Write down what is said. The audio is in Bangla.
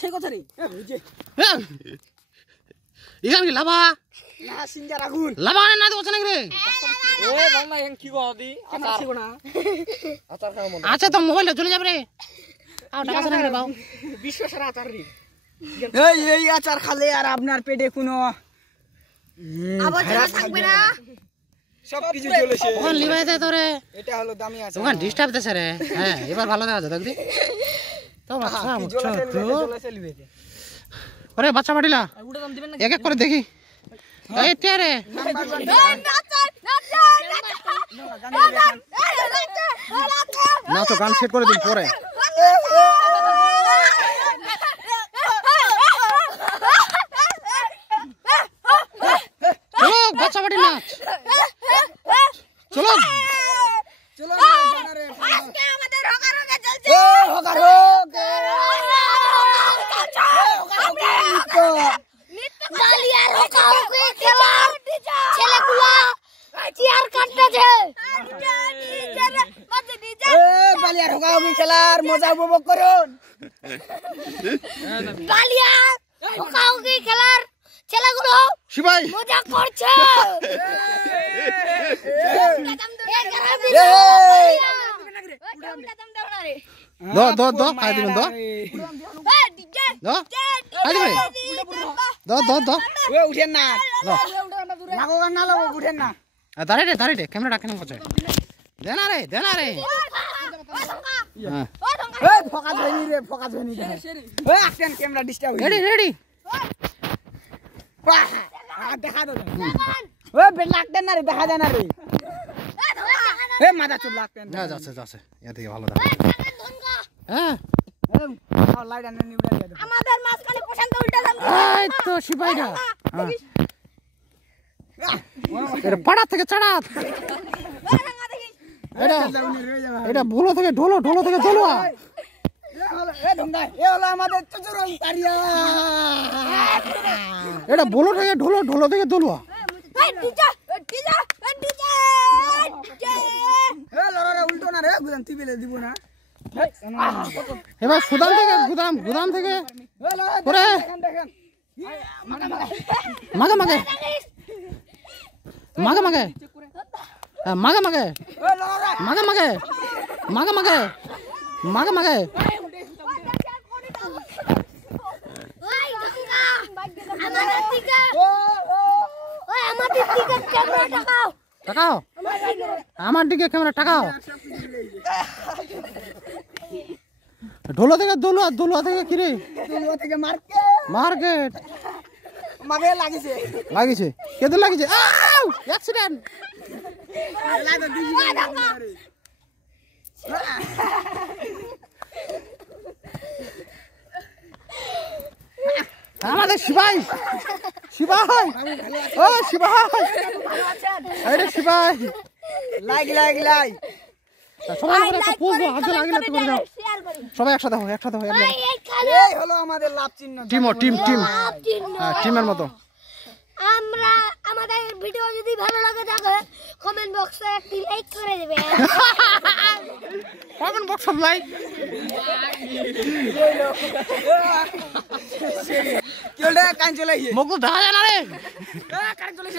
সেই কথা রে ইগান কি লাভা না সিনজার আগুন লাভা না তো বলছ না রে ও বাংলা এন কি গো দি আচার ছিল না আচার খাওয়া মন আচ্ছা তো মোবাইল চলে যাবে রে আও টাকা সারা রে বাও বিশ্ব সারা আচার রে এই আচার খালে আর আপনার পেটে কোনো আবার থাকবে না সব কিছু চলেছে ওখান লিবাই দে তোরে এটা হলো দামি আচার ওখান ডিস্টার্ব দেছে রে হ্যাঁ এবার ভালো দেখা যাচ্ছে দেখদি তো বাচ্চা চলেছে লিবে ওরে বাচ্চা মাটিলা ওটা দাম দিবেন না এক এক করে দেখি এই তে না তো গান সেট করে দিন পরে চলো বাচ্চা মাটি নাচ চলো চলো জানারে আজকে আমাদের রোগা রোগা চলছে ও হোগা হোগ বালিয়া রোগা রোগা খেলা ছেলেগুলা চেয়ার কাটতেছে এ বালিয়া হোগা হোগি খেলার মজা উপভোগ করুন বালিয়া রোগা রোগা খেলার ছেলেগুলো শিবাই মজা করছে দ খাই দিবেন দ খাই দিবেন দ ওই উঠেন না নাগো না লাগো উঠেন না দাঁড়াই ক্যামেরা ডাকেন করছে দে না রে হ্যাঁ এই ফোকাস হয়নি রে ওই অ্যাকশন ক্যামেরা ডিস্টার্ব হই রেডি বাহ দেখা দাও ওই বেল লাগতেন না রে দেখা যায় না রে এ মাথা চুল লাগতেন যাচ্ছে এ থেকে ভালো দেখা হ্যাঁ লাইট আনে নিউডা দিয়ে দাও আমাদের মাঝখানে প্রশান্ত উল্টা দাম এই তো শিবাইটা এটা পাড়া থেকে চাড়া এটা ভুলো থেকে ঢোলো থেকে ঢোলুয়া এ ঢঙ্গা এ হলো আমাদের চুচুরং কারিয়া এটা ভুলো থেকে ঢোলো থেকে দোলুয়া এই ডিজা এ লড়ারে উল্টো না রে গুদাম টিভিলে দিব না এবার সুদাম থেকে গুদাম থেকে করে দেখেন মাগে এ লড়ারে মাগে ওই গঙ্গা আমাদের দিকে ওই আমাদের দিকে ক্যামেরা টাকাও আমার দিকে ক্যামেরা টাকাও ঢোলো থেকে দোলুয়া থেকে কিরে দুলুয়া থেকে মার্কেট মাগে লাগিছে কেদে লাগিছে অ্যাক্সিডেন্ট লাগা দিজি রে আমাদের শিবাই ও শিবাই লাই সবাই একটা পোজ দাও হাতে লাগিলে তো করে দাও শেয়ার করি সবাই একসাথে হও এই খালি এই হলো আমাদের লাভ চিহ্ন টিম হ্যাঁ টিমের মতো আমরা আমাদের ভিডিও যদি ভালো লাগে থাকে কমেন্ট বক্সে একটি লাইক করে দিবে কমেন্ট বক্স সব লাইক কেউডা কান চলে মুখ তো দেখা যায় না রে কান চলে